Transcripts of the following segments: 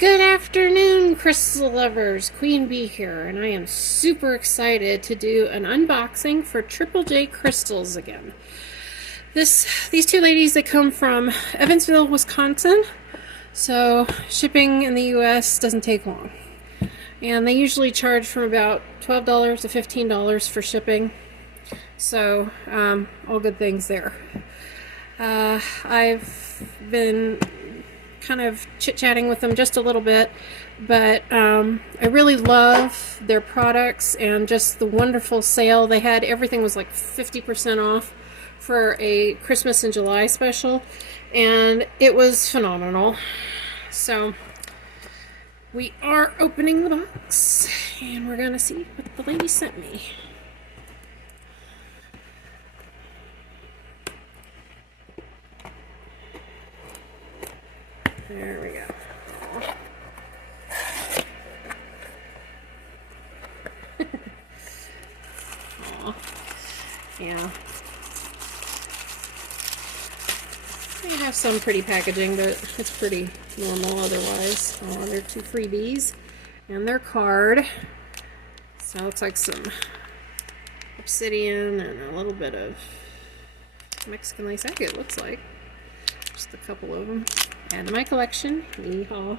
Good afternoon, crystal lovers. Queen Bee here, and I am super excited to do an unboxing for Triplejcrystals again. These two ladies, they come from Evansville, Wisconsin, so shipping in the U.S. doesn't take long. And they usually charge from about $12 to $15 for shipping, so all good things there. I've been kind of chit-chatting with them just a little bit, but I really love their products and just the wonderful sale they had. Everything was like 50% off for a Christmas in July special, and it was phenomenal. So we are opening the box and we're gonna see what the lady sent me. There we go. Aw. Yeah. They have some pretty packaging, but it's pretty normal otherwise. Oh, there are two freebies and their card. So it looks like some obsidian and a little bit of Mexican lace agate, it looks like. Just a couple of them. Add to my collection. Yeehaw.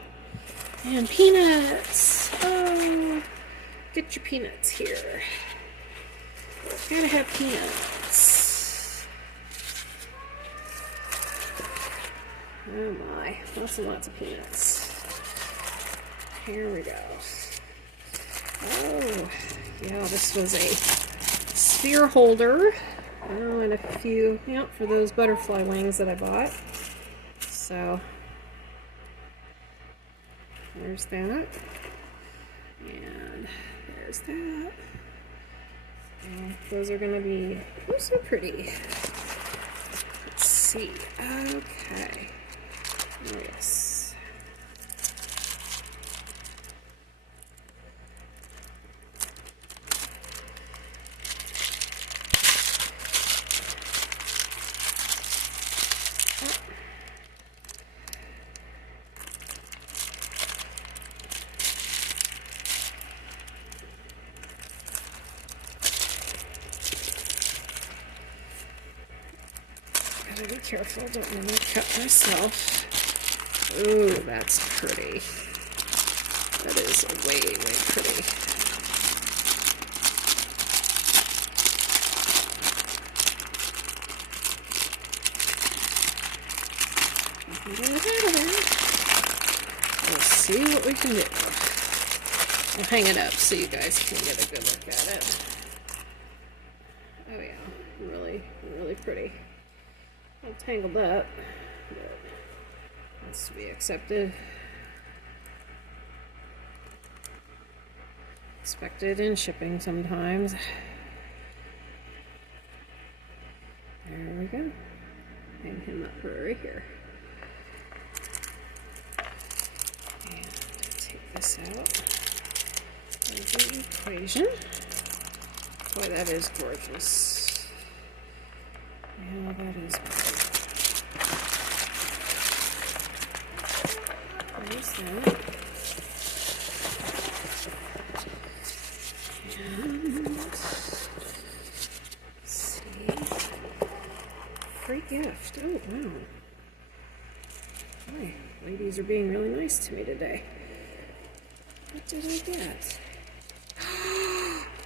And peanuts. Oh, get your peanuts here. Gotta have peanuts. Oh my, lots and lots of peanuts. Here we go. Oh, yeah, this was a sphere holder. Oh, and a few, yep, for those butterfly wings that I bought. So there's that, and there's that. So those are going to be so pretty. Let's see. Okay. Yes. Gotta be careful, don't want to cut myself. Ooh, that's pretty. That is way, way pretty. Get it out of there. We'll see what we can do. I'll hang it up so you guys can get a good look at it. Oh yeah, really, really pretty. All tangled up, but that's to be accepted. Expected in shipping sometimes. There we go. Hang him up right here. And take this out. There's the equation. Boy, that is gorgeous. Yeah, that is gorgeous. There's that. And let's see. Free gift. Oh, wow. Boy, ladies are being really nice to me today. What did I get?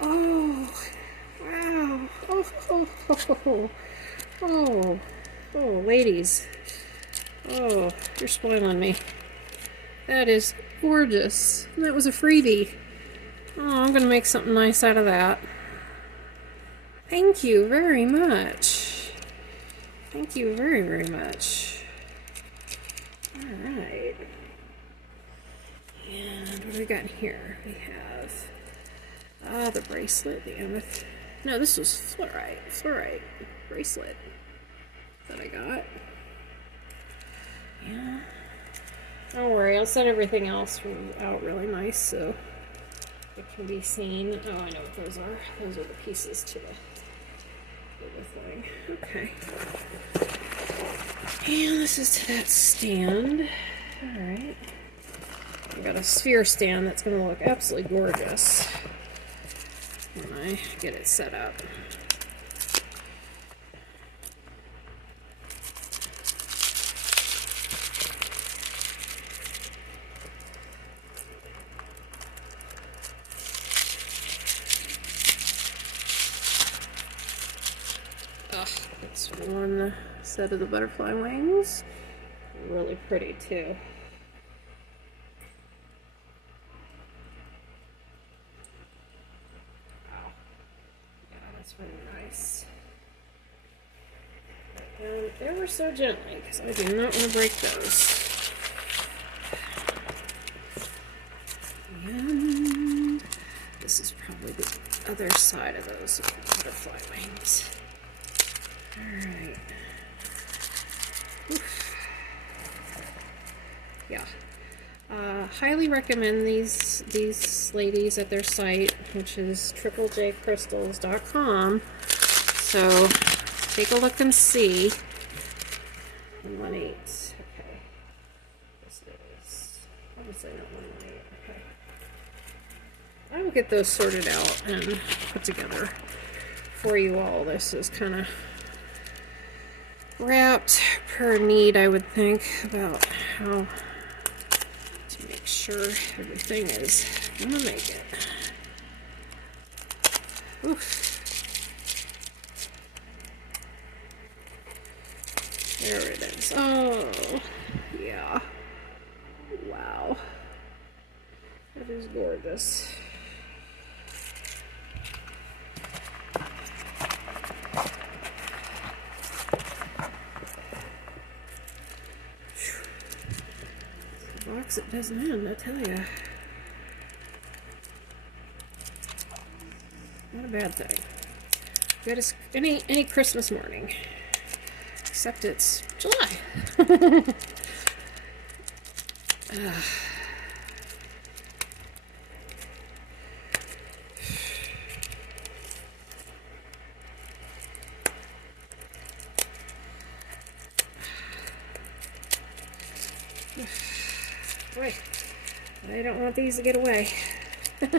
Oh, wow. Oh, ladies. Oh, you're spoiling me. That is gorgeous. And that was a freebie. Oh, I'm going to make something nice out of that. Thank you very much. Thank you very, very much. Alright. And what do we got in here? We have the bracelet, the amethyst. No, this was fluorite bracelet that I got. Yeah. Don't worry, I'll set everything else out really nice so it can be seen. Oh, I know what those are. Those are the pieces to the thing. Okay. And this is to that stand. Alright. got a sphere stand that's going to look absolutely gorgeous when I get it set up. That's one set of the butterfly wings. Really pretty too. Wow. Yeah, that's really nice. And ever so gently, because I do not want to break those. And this is probably the other side of those butterfly wings. Alright. Yeah. Highly recommend these ladies at their site, which is triplejcrystals.com. So take a look and see. 118. Okay. This is obviously not 118. Okay. I will get those sorted out and put together for you all. This is kind of wrapped per need, I would think, about how to make sure everything is gonna make it. Oof. There it is. Oh, yeah. Wow. That is gorgeous. Box it doesn't end, I tell you. Not a bad thing. Good as any Christmas morning. Except it's July. Boy, I don't want these to get away. Need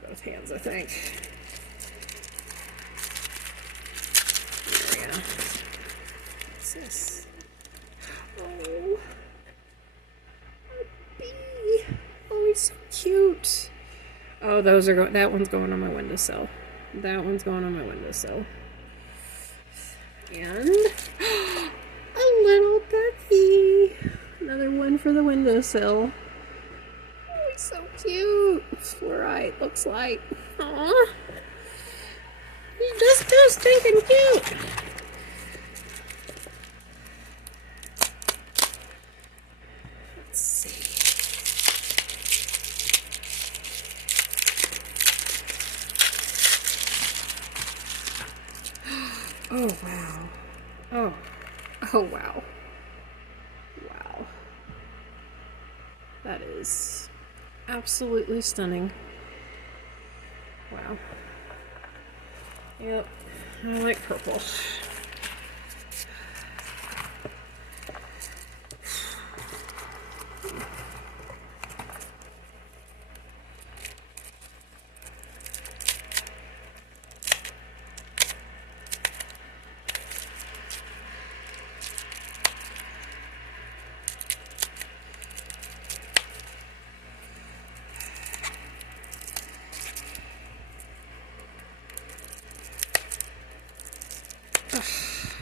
both hands, I think. There we go. What's this? Oh, a bee. Oh, he's so cute. Oh, those are going. That one's going on my windowsill. That one's going on my windowsill. And a little ducky. Another one for the windowsill. Oh, he's so cute. Fluorite looks like. Aw. He's just so stinking cute. Let's see. Oh, wow. Oh. Oh, wow. Wow. That is absolutely stunning. Wow. Yep. I like purple.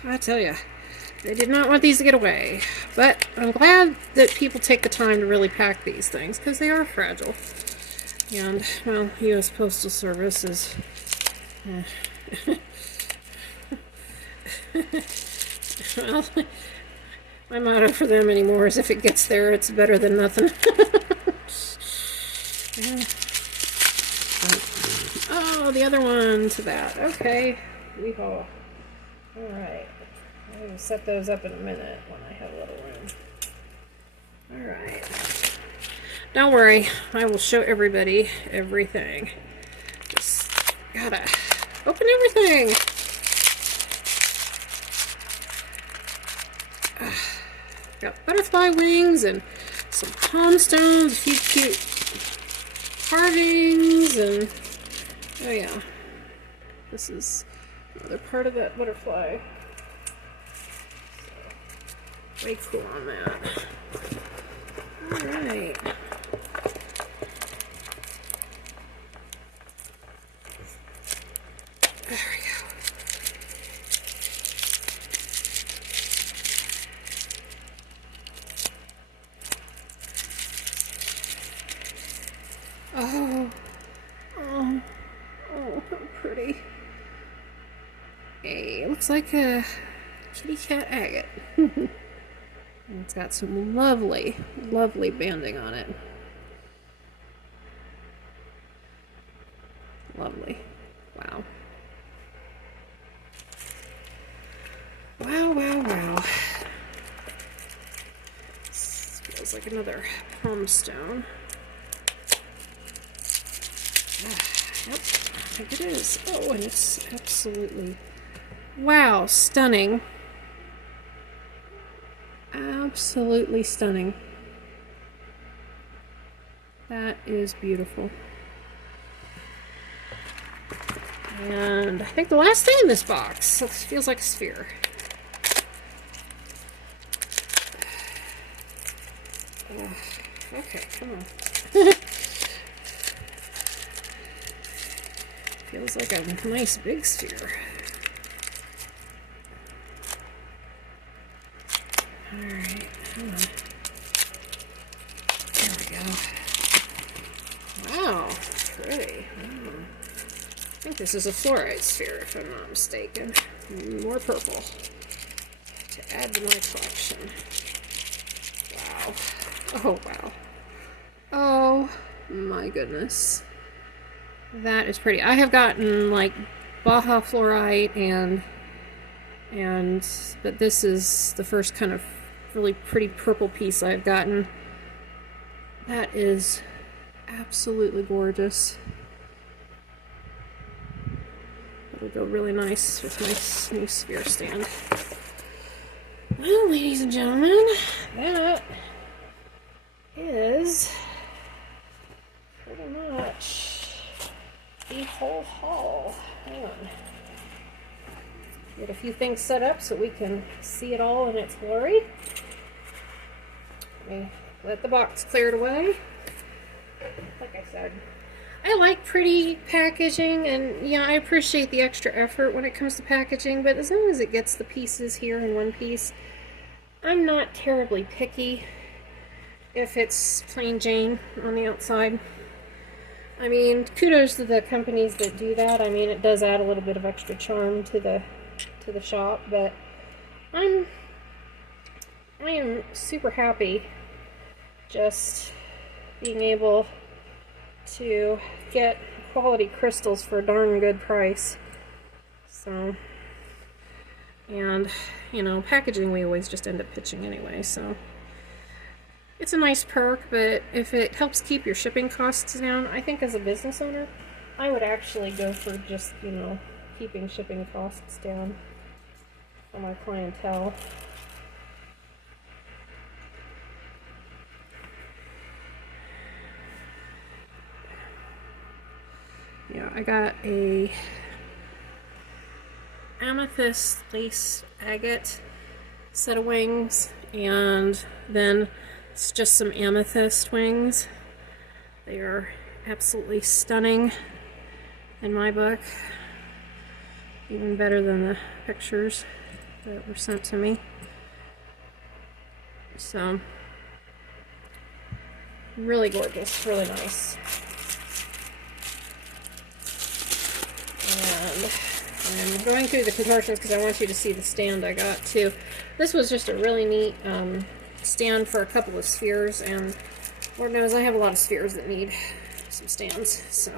I tell you, they did not want these to get away. But I'm glad that people take the time to really pack these things, because they are fragile. And, well, U.S. Postal Service is... well, my motto for them anymore is if it gets there, it's better than nothing. Yeah. Oh, the other one to that. Okay. Weehaw. Alright. I'm going to set those up in a minute when I have a little room. Alright. Don't worry. I will show everybody everything. Just gotta open everything. got butterfly wings and some palm stones, a few cute carvings, and oh yeah, this is another part of that butterfly. So, way cool on that. Alright. There we go. Oh, oh, oh, how pretty. Hey, it looks like a kitty cat agate. And it's got some lovely, lovely banding on it. Lovely. Wow. Wow, wow, wow. This feels like another palm stone. Yep, I think it is. Oh, and it's absolutely, wow, stunning. Absolutely stunning. That is beautiful. And I think the last thing in this box, this feels like a sphere. Okay, come on. Feels like a nice big sphere. Alright, come on. There we go. Wow, pretty. Wow. I think this is a fluorite sphere, if I'm not mistaken. More purple to add to my collection. Wow. Oh, wow. Oh, my goodness. That is pretty. I have gotten like Baja fluorite but this is the first kind of really pretty purple piece I've gotten. That is absolutely gorgeous. It'll go really nice with my new sphere stand. Well, ladies and gentlemen, that is pretty much the whole haul. Hang on. Get a few things set up so we can see it all in its glory. Let me let the box cleared away. Like I said, I like pretty packaging, and yeah, I appreciate the extra effort when it comes to packaging, but as long as it gets the pieces here in one piece, I'm not terribly picky if it's plain Jane on the outside. I mean, kudos to the companies that do that. I mean, it does add a little bit of extra charm to the shop, but I am super happy just being able to get quality crystals for a darn good price. So, and you know, packaging we always just end up pitching anyway, so it's a nice perk, but if it helps keep your shipping costs down, I think as a business owner, I would actually go for just, you know, keeping shipping costs down for my clientele. Yeah, I got a amethyst lace agate set of wings, and then it's just some amethyst wings. They are absolutely stunning in my book. Even better than the pictures that were sent to me. So, really gorgeous, really nice. And I'm going through the contortions because I want you to see the stand I got too. This was just a really neat stand for a couple of spheres, and Lord knows I have a lot of spheres that need some stands, so.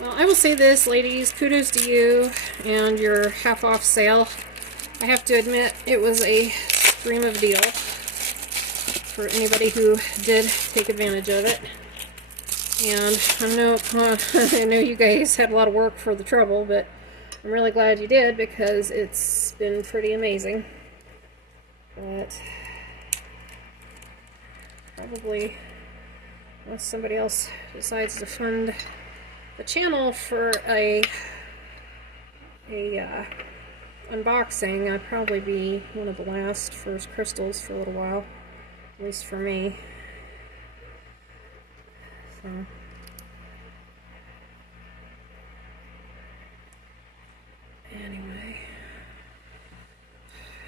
Well, I will say this, ladies, kudos to you and your half-off sale. I have to admit, it was a scream of a deal. for anybody who did take advantage of it. And I know you guys had a lot of work for the trouble, but I'm really glad you did because it's been pretty amazing. But probably once somebody else decides to fund the channel for a unboxing, I'd probably be one of the last first crystals for a little while, at least for me. So anyway,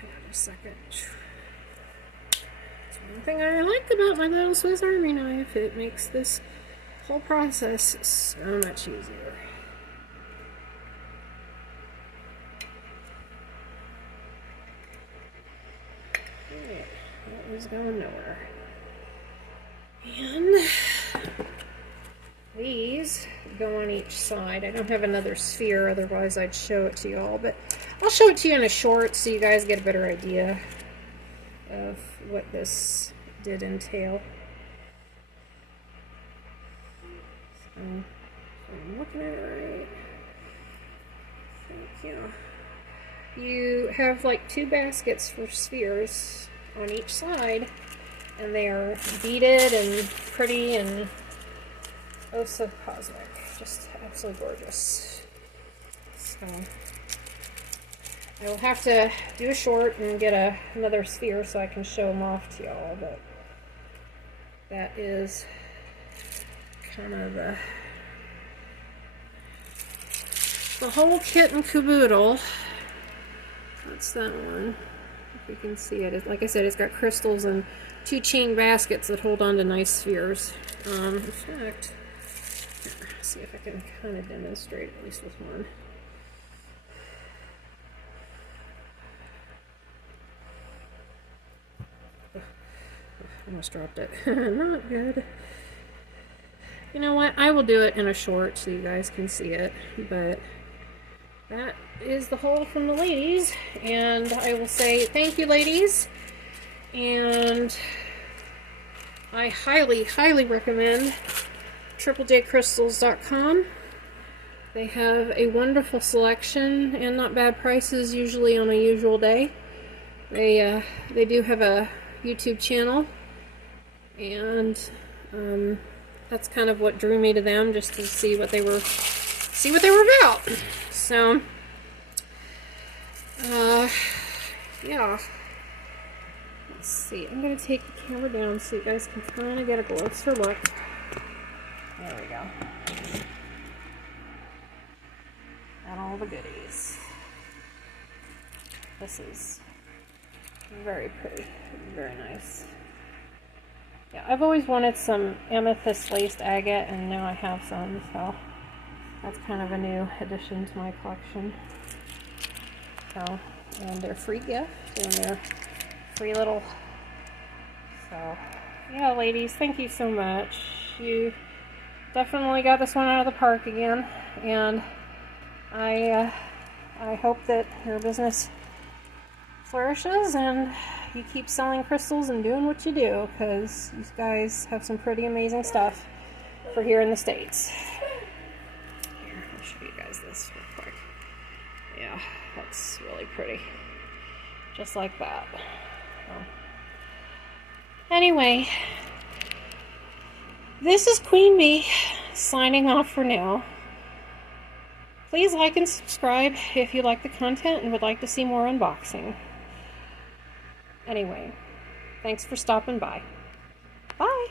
hang on a second. That's one thing I like about my little Swiss Army knife. It makes this whole process so much easier. Okay, that was going nowhere. And these go on each side. I don't have another sphere, otherwise I'd show it to you all, but I'll show it to you in a short so you guys get a better idea of what this did entail. So, I'm looking at it right. Thank you. You have like 2 baskets for spheres on each side, and they are beaded and pretty and oh so cosmic. Just absolutely gorgeous. So I will have to do a short and get another sphere so I can show them off to y'all, but that is kind of the whole kit and caboodle. That's that one. If you can see it. Like I said, it's got crystals and 2 chain baskets that hold on to nice spheres. In fact, let's see if I can kind of demonstrate at least with one. Almost dropped it. Not good. You know what? I will do it in a short so you guys can see it. But that is the haul from the ladies. And I will say thank you, ladies. And I highly, highly recommend Triplejcrystals.com. They have a wonderful selection and not bad prices usually on a usual day. They do have a YouTube channel, and that's kind of what drew me to them, just to see what they were about. So yeah, let's see, I'm gonna take the camera down so you guys can kind of get a closer look. There we go. And all the goodies. This is very pretty, very nice. Yeah, I've always wanted some amethyst laced agate, and now I have some, so that's kind of a new addition to my collection. So, and they're free gift, and they're free little. So, yeah, ladies, thank you so much. You definitely got this one out of the park again, and I hope that your business flourishes and you keep selling crystals and doing what you do, because you guys have some pretty amazing stuff for here in the States. Here, I'll show you guys this real quick. Yeah, that's really pretty. Just like that. So, anyway, this is Queen Bee signing off for now. Please like and subscribe if you like the content and would like to see more unboxing. Anyway, thanks for stopping by. Bye!